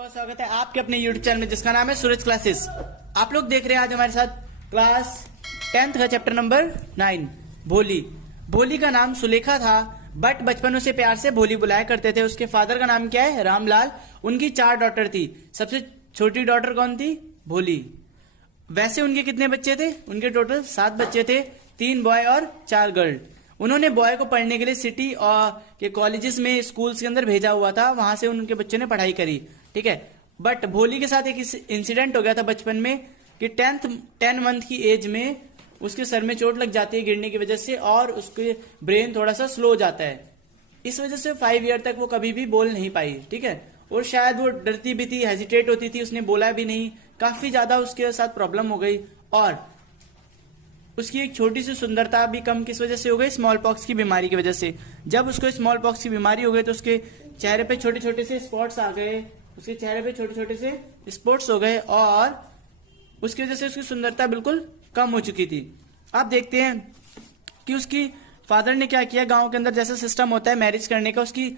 बहुत स्वागत है आपके अपने YouTube चैनल में जिसका नाम है सूरज क्लासेस। आप लोग देख रहे हैं आज हमारे साथ क्लास 10th का चैप्टर नंबर 9 भोली। भोली का नाम सुलेखा था बट बचपन उसे प्यार से भोली बुलाया करते थे। उसके फादर का नाम क्या है? रामलाल। उनकी 4 डॉटर थी। सबसे छोटी डॉटर कौन थी? भोली। वैसे उनके कितने बच्चे थे? उनके टोटल 7 बच्चे थे, 3 बॉय और 4 गर्ल। उन्होंने बॉय को पढ़ने के लिए सिटी और के कॉलेजेस में स्कूल्स के अंदर भेजा हुआ था, वहां से उनके बच्चों ने पढ़ाई करी, ठीक है। बट भोली के साथ एक इंसिडेंट हो गया था बचपन में कि 10 मंथ की एज में उसके सर में चोट लग जाती है गिरने की वजह से और उसके ब्रेन थोड़ा सा स्लो हो जाता है। इस वजह से 5 ईयर तक वो कभी भी बोल नहीं पाई, ठीक है। और शायद वो डरती भी थी, हेजिटेट होती थी, उसने बोला भी नहीं, काफी ज्यादा उसके साथ प्रॉब्लम हो गई। और उसकी एक छोटी सी सुंदरता भी कम किस वजह से हो गई? स्मॉल पॉक्स की बीमारी की वजह से। जब उसको स्मॉल पॉक्स की बीमारी हो गई तो उसके चेहरे पे छोटे छोटे से स्पॉट्स आ गए, उसके चेहरे पे छोटे छोटे से स्पॉट्स हो गए और उसकी वजह से उसकी सुंदरता बिल्कुल कम हो चुकी थी। आप देखते हैं कि उसकी फादर ने क्या किया, गांव के अंदर जैसा सिस्टम होता है मैरिज करने का, उसकी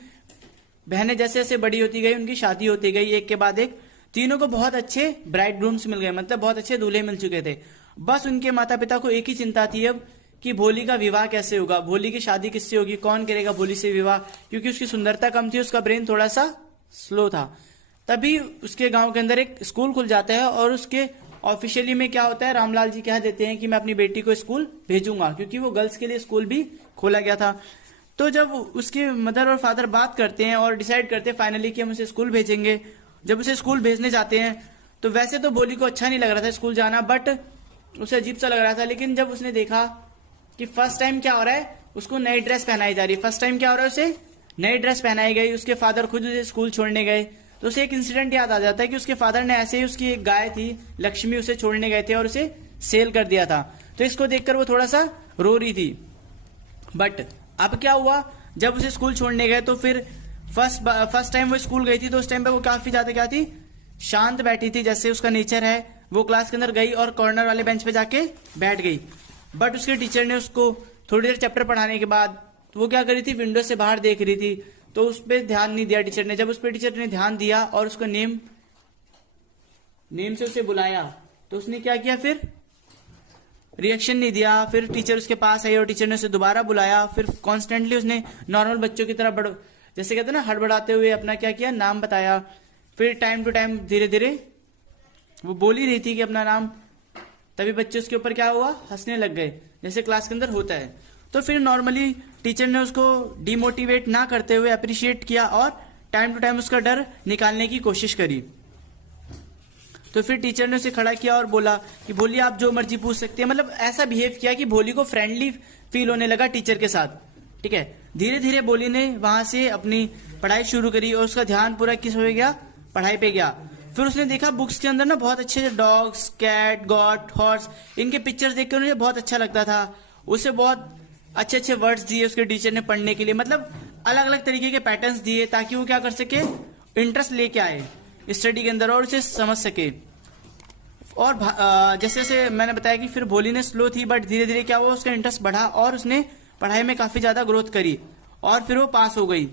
बहनें जैसे जैसे बड़ी होती गई उनकी शादी होती गई एक के बाद एक। तीनों को बहुत अच्छे ब्राइड ग्रूम्स मिल गए, मतलब बहुत अच्छे दूल्हे मिल चुके थे। बस उनके माता पिता को एक ही चिंता थी अब कि भोली का विवाह कैसे होगा, भोली की शादी किससे होगी, कौन करेगा भोली से विवाह, क्योंकि उसकी सुंदरता कम थी, उसका ब्रेन थोड़ा सा स्लो था। तभी उसके गांव के अंदर एक स्कूल खुल जाता है और उसके ऑफिशियली में क्या होता है, रामलाल जी कह देते हैं कि मैं अपनी बेटी को स्कूल भेजूंगा, क्योंकि वो गर्ल्स के लिए स्कूल भी खोला गया था। तो जब उसके मदर और फादर बात करते हैं और डिसाइड करते हैं फाइनली कि हम उसे स्कूल भेजेंगे, जब उसे स्कूल भेजने जाते हैं तो वैसे तो भोली को अच्छा नहीं लग रहा था स्कूल जाना, बट उसे अजीब सा लग रहा था। लेकिन जब उसने देखा कि फर्स्ट टाइम क्या हो रहा है, उसको नई ड्रेस पहनाई जा रही है, फर्स्ट टाइम क्या हो रहा है, उसे नई ड्रेस पहनाई गई, उसके फादर खुद उसे स्कूल छोड़ने गए, तो उसे एक इंसिडेंट याद आ जाता है कि उसके फादर ने ऐसे ही उसकी एक गाय थी लक्ष्मी, उसे छोड़ने गए थे और उसे सेल कर दिया था। तो इसको देखकर वो थोड़ा सा रो रही थी। बट अब क्या हुआ, जब उसे स्कूल छोड़ने गए तो फिर फर्स्ट टाइम वो स्कूल गई थी तो उस टाइम पे वो काफी ज्यादा क्या थी, शांत बैठी थी, जैसे उसका नेचर है। वो क्लास के अंदर गई और कॉर्नर वाले बेंच पे जाके बैठ गई। बट उसके टीचर ने उसको थोड़ी देर चैप्टर पढ़ाने के बाद वो क्या करी थी, विंडो से बाहर देख रही थी, तो उस पर ध्यान नहीं दिया टीचर ने। जब उस पर टीचर ने ध्यान दिया और उसको नेम से उसे बुलाया तो उसने क्या किया, फिर रिएक्शन नहीं दिया। फिर टीचर उसके पास आई और टीचर ने उसे दोबारा बुलाया। फिर कॉन्स्टेंटली उसने नॉर्मल बच्चों की तरह जैसे कहते हैं ना हड़बड़ाते हुए अपना क्या किया, नाम बताया। फिर टाइम टू टाइम धीरे धीरे वो बोल ही रही थी कि अपना नाम, तभी बच्चे उसके ऊपर क्या हुआ, हंसने लग गए, जैसे क्लास के अंदर होता है। तो फिर नॉर्मली टीचर ने उसको डिमोटिवेट ना करते हुए अप्रिशिएट किया और टाइम टू टाइम उसका डर निकालने की कोशिश करी। तो फिर टीचर ने उसे खड़ा किया और बोला कि भोली आप जो मर्जी पूछ सकते हैं, मतलब ऐसा बिहेव किया कि भोली को फ्रेंडली फील होने लगा टीचर के साथ, ठीक है। धीरे धीरे भोली ने वहां से अपनी पढ़ाई शुरू करी और उसका ध्यान पूरा किस हो गया, पढ़ाई पे गया। फिर उसने देखा बुक्स के अंदर ना बहुत अच्छे डॉग्स, कैट, गॉट, हॉर्स, इनके पिक्चर्स देखकर उन्हें बहुत अच्छा लगता था। उसे बहुत अच्छे अच्छे वर्ड्स दिए उसके टीचर ने पढ़ने के लिए, मतलब अलग अलग तरीके के पैटर्न्स दिए ताकि वो क्या कर सके, इंटरेस्ट लेके आए स्टडी के अंदर और उसे समझ सके। और जैसे जैसे मैंने बताया कि फिर भोली ने स्लो थी बट धीरे धीरे क्या हुआ, उसका इंटरेस्ट बढ़ा और उसने पढ़ाई में काफी ज्यादा ग्रोथ करी और फिर वो पास हो गई।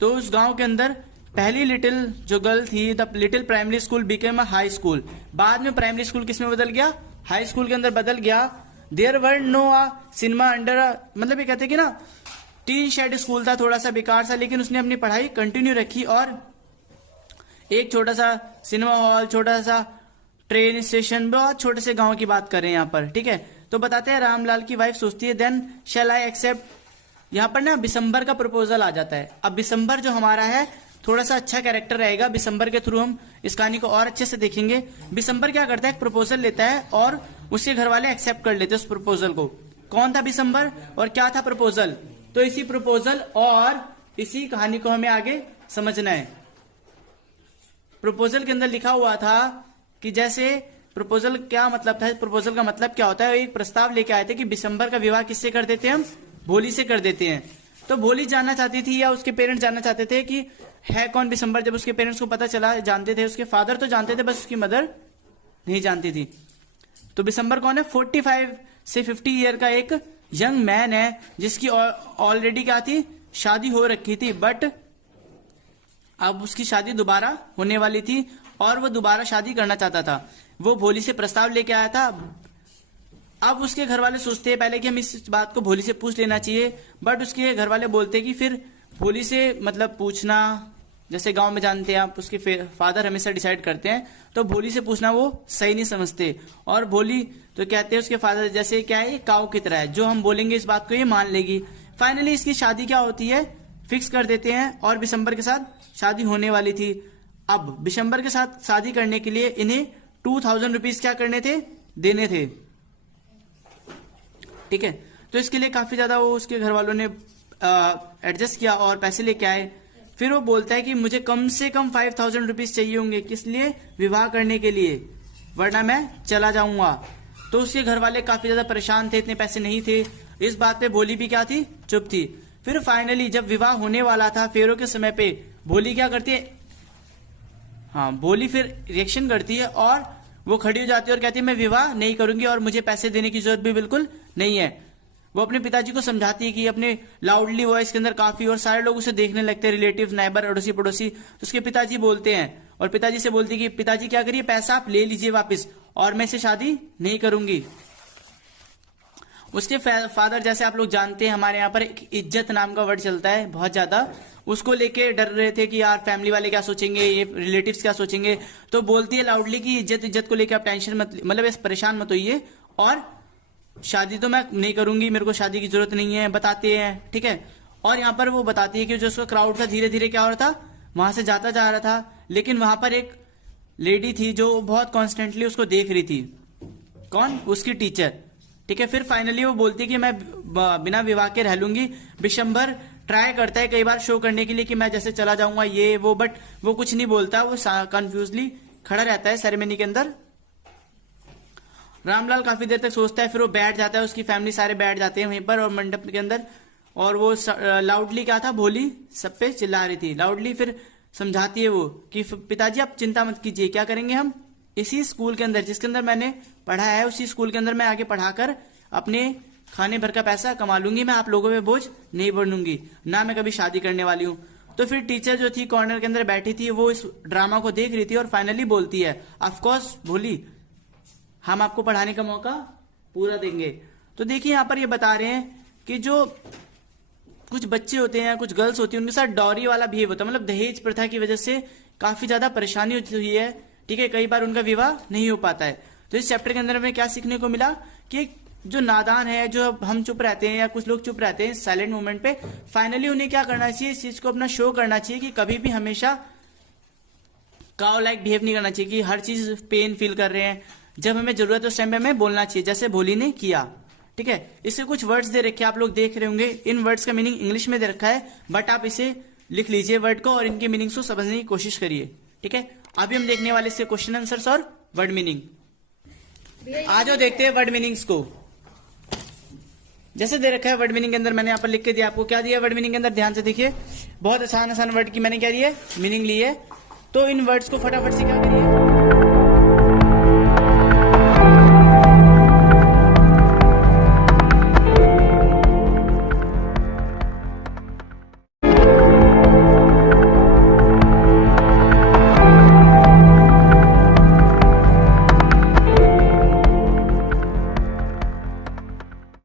तो उस गांव के अंदर पहली लिटिल जो गर्ल थी, the little primary school became a high school. बाद में प्राइमरी स्कूल किस में बदल गया, हाई स्कूल के अंदर बदल गया। There were no cinema under, मतलब ये कहते कि ना टीन शेड स्कूल था, थोड़ा सा बेकार सा, लेकिन उसने अपनी पढ़ाई कंटिन्यू रखी और एक छोटा सा सिनेमा हॉल, छोटा सा ट्रेन स्टेशन, बहुत छोटे से गांव की बात कर रहे हैं यहाँ पर, ठीक है। तो बताते हैं रामलाल की वाइफ सोचती है देन शैल आई एक्सेप्ट। यहाँ पर ना बिशंबर का प्रपोजल आ जाता है। अब बिशंबर जो हमारा है थोड़ा सा अच्छा कैरेक्टर रहेगा, बिशंबर के थ्रू हम इस कहानी को और अच्छे से देखेंगे। बिशंबर क्या करता है, एक प्रपोजल लेता है और उसके घर वाले एक्सेप्ट कर लेते हैं उस प्रपोजल को। कौन था बिशंबर और क्या था प्रपोजल, तो इसी प्रपोजल और इसी कहानी को हमें आगे समझना है। प्रपोजल के अंदर लिखा हुआ था कि जैसे प्रपोजल क्या मतलब था, प्रपोजल का मतलब क्या होता है, एक प्रस्ताव लेके आए थे कि बिशंबर का विवाह किससे कर देते हैं, हम भोली से कर देते हैं। तो भोली जानना चाहती थी या उसके पेरेंट्स जानना चाहते थे कि है कौन बिशंबर। जब उसके पेरेंट्स को पता चला, जानते थे, उसके फादर तो जानते थे, बस उसकी मदर नहीं जानती थी। तो बिशंबर कौन है, 45 से 50 ईयर का एक यंग मैन है जिसकी ऑलरेडी क्या थी, शादी हो रखी थी, बट अब उसकी शादी दोबारा होने वाली थी और वो दोबारा शादी करना चाहता था। वो भोली से प्रस्ताव लेके आया था। अब उसके घर वाले सोचते हैं पहले कि हम इस बात को भोली से पूछ लेना चाहिए, बट उसके घर वाले बोलते हैं कि फिर भोली से मतलब पूछना, जैसे गांव में जानते हैं आप, उसके फादर हमेशा डिसाइड करते हैं, तो भोली से पूछना वो सही नहीं समझते। और भोली तो कहते हैं उसके फादर जैसे क्या है, ये काऊ की तरह है, जो हम बोलेंगे इस बात को ये मान लेगी। फाइनली इसकी शादी क्या होती है, फिक्स कर देते हैं और बिशंबर के साथ शादी होने वाली थी। अब बिशंबर के साथ शादी करने के लिए इन्हें 2000 रुपीज क्या करने थे, देने थे। ठीक है, तो इसके लिए काफी ज्यादा वो उसके घर वालों ने एडजस्ट किया और पैसे लेके आए। फिर वो बोलता है कि मुझे कम से कम 5000 रुपीज चाहिए होंगे, किस लिए, विवाह करने के लिए, वरना मैं चला जाऊंगा। तो उसके घर वाले काफी ज्यादा परेशान थे, इतने पैसे नहीं थे। इस बात पे भोली भी क्या थी, चुप थी। फिर फाइनली जब विवाह होने वाला था फेरों के समय पे, भोली क्या करती है, हाँ भोली फिर रिएक्शन करती है और वो खड़ी हो जाती है और कहती है मैं विवाह नहीं करूंगी और मुझे पैसे देने की जरूरत भी बिल्कुल नहीं है। वो अपने पिताजी को समझाती है कि अपने लाउडली वॉइस के अंदर काफी, और सारे लोग उसे देखने लगते हैं, रिलेटिव, नाइबर, अड़ोसी पड़ोसी। तो उसके पिताजी बोलते हैं और पिताजी से बोलती है कि पिताजी क्या करिए, पैसा आप ले लीजिए वापस और मैं इसे शादी नहीं करूंगी। उसके फादर, जैसे आप लोग जानते हैं, हमारे यहाँ पर एक इज्जत नाम का वर्ड चलता है बहुत ज्यादा, उसको लेके डर रहे थे कि यार फैमिली वाले क्या सोचेंगे, ये रिलेटिव्स क्या सोचेंगे। तो बोलती है लाउडली कि इज्जत को लेके आप टेंशन मत, मतलब परेशान मत होइए और शादी तो मैं नहीं करूंगी, मेरे को शादी की जरूरत नहीं है, बताते हैं। ठीक है, और यहाँ पर वो बताती है कि जो उसका क्राउड था धीरे धीरे क्या हो रहा था, वहां से जाता जा रहा था, लेकिन वहां पर एक लेडी थी जो बहुत कॉन्स्टेंटली उसको देख रही थी। कौन, उसकी टीचर। ठीक है, फिर फाइनली वो बोलती है कि मैं बिना विवाह के रह लूंगी। बिशंबर ट्राई करता है कई बार शो करने के लिए कि मैं जैसे चला जाऊंगा ये वो, बट वो कुछ नहीं बोलता, वो कंफ्यूजली खड़ा रहता है सेरेमनी के अंदर। रामलाल काफी देर तक सोचता है, फिर वो बैठ जाता है, उसकी फैमिली सारे बैठ जाते हैं वहीं पर और मंडप के अंदर। और वो लाउडली क्या था, भोली सब पे चिल्ला रही थी लाउडली। फिर समझाती है वो कि पिताजी आप चिंता मत कीजिए, क्या करेंगे हम, इसी स्कूल के अंदर जिसके अंदर मैंने पढ़ा है, उसी स्कूल के अंदर मैं आगे पढ़ाकर अपने खाने भर का पैसा कमा लूंगी, मैं आप लोगों पे बोझ नहीं बनूंगी, ना मैं कभी शादी करने वाली हूँ। तो फिर टीचर जो थी कॉर्नर के अंदर बैठी थी, वो इस ड्रामा को देख रही थी और फाइनली बोलती है, ऑफकोर्स भोली, हम आपको पढ़ाने का मौका पूरा देंगे। तो देखिए यहाँ पर ये बता रहे हैं कि जो कुछ बच्चे होते हैं, कुछ गर्ल्स होती है, उनके साथ डॉरी वाला बिहेव होता है, मतलब दहेज प्रथा की वजह से काफी ज्यादा परेशानी होती हुई है। ठीक है, कई बार उनका विवाह नहीं हो पाता है। तो इस चैप्टर के अंदर हमें क्या सीखने को मिला कि जो नादान है, जो हम चुप रहते हैं या कुछ लोग चुप रहते हैं साइलेंट मोमेंट पे, फाइनली उन्हें क्या करना चाहिए, इस चीज को अपना शो करना चाहिए कि कभी भी हमेशा काउ लाइक बिहेव नहीं करना चाहिए कि हर चीज पेन फील कर रहे हैं, जब हमें जरूरत है उस टाइम पे हमें बोलना चाहिए, जैसे भोली ने किया। ठीक है, इससे कुछ वर्ड्स दे रखे आप लोग देख रहे होंगे, इन वर्ड्स का मीनिंग इंग्लिश में दे रखा है, बट आप इसे लिख लीजिए वर्ड को और इनके मीनिंग्स को समझने की कोशिश करिए। ठीक है, अभी हम देखने वाले इसके क्वेश्चन आंसर्स और वर्ड मीनिंग। आ जाओ देखते हैं वर्ड मीनिंग्स को। जैसे दे रखा है वर्ड मीनिंग के अंदर, मैंने यहाँ पर लिख के दिया, आपको क्या दिया वर्ड मीनिंग के अंदर, ध्यान से देखिए, बहुत आसान आसान वर्ड की मैंने क्या दिया, मीनिंग ली है। तो इन वर्ड्स को फटाफट से क्या करिए,